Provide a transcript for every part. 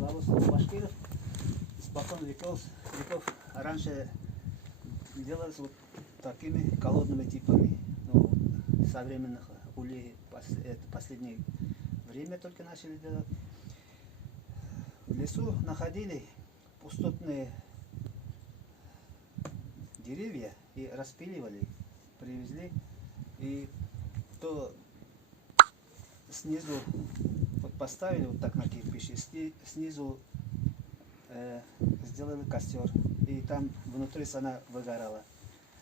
пчеловодство у башкиров испокон веков раньше делалось вот такими колодными типами. Ну, современных улей это последнее время только начали делать. В лесу находили пустотные деревья и распиливали, привезли, и то снизу вот поставили вот так на кирпичи, снизу сделали костер, и там внутри она выгорала.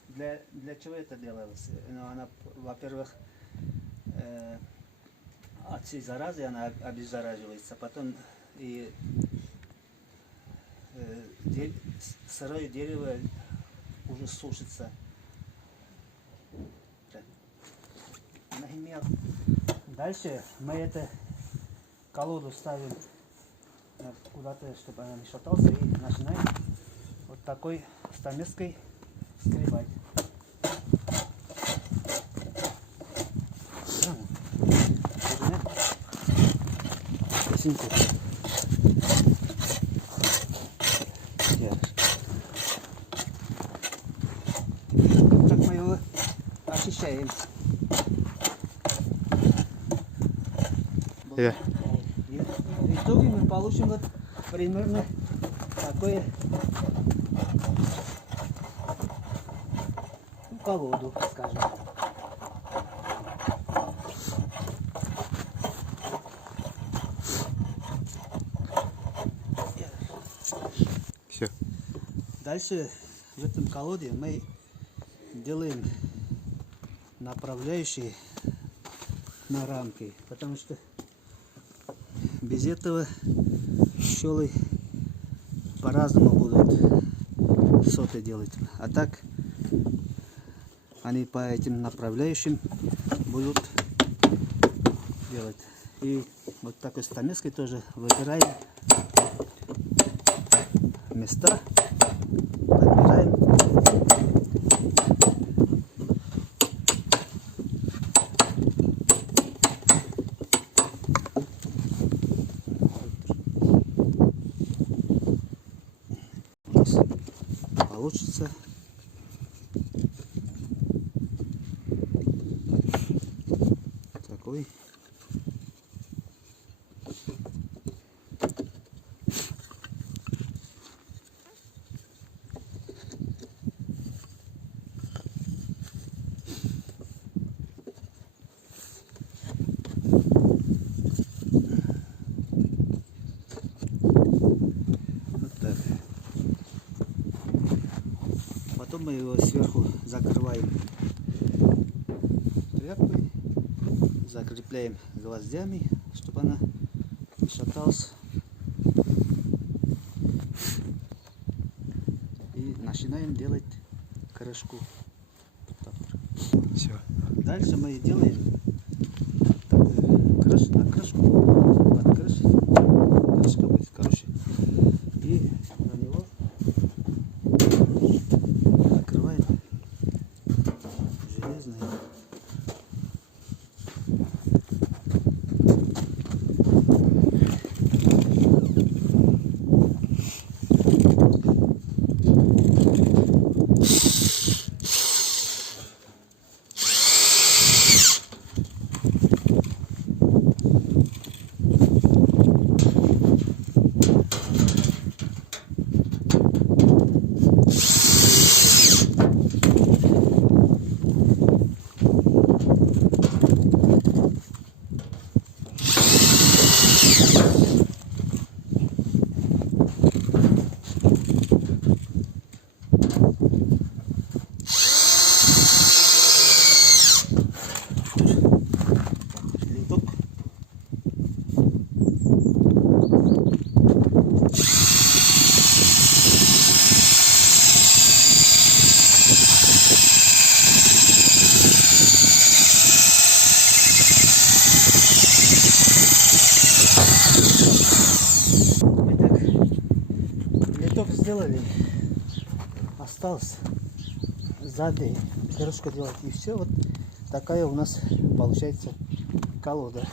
Для чего это делалось? Ну, она, во-первых, от всей заразы она обеззараживается, потом и сырое дерево уже сушится. Дальше мы это колоду ставим куда-то, чтобы она не шатался, и начинаем вот такой стамеской скребать. Так мы его очищаем. И в итоге мы получим вот примерно такое колоду, скажем. Все. Дальше в этом колоде мы делаем направляющие на рамки, потому что без этого пчелы по-разному будут соты делать. А так они по этим направляющим будут делать. И вот такой стамеской тоже выбираем места, подбираем. Получится такой вот так. Потом мы его сверху закрываем тряпкой, закрепляем гвоздями, чтобы она не шаталась. И начинаем делать крышку. Все. Дальше мы делаем на крышку, под крышка будет, короче, и на него накрываем железной. Сделали, осталось сзади крышку делать, и все. Вот такая у нас получается колода.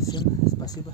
Всем спасибо.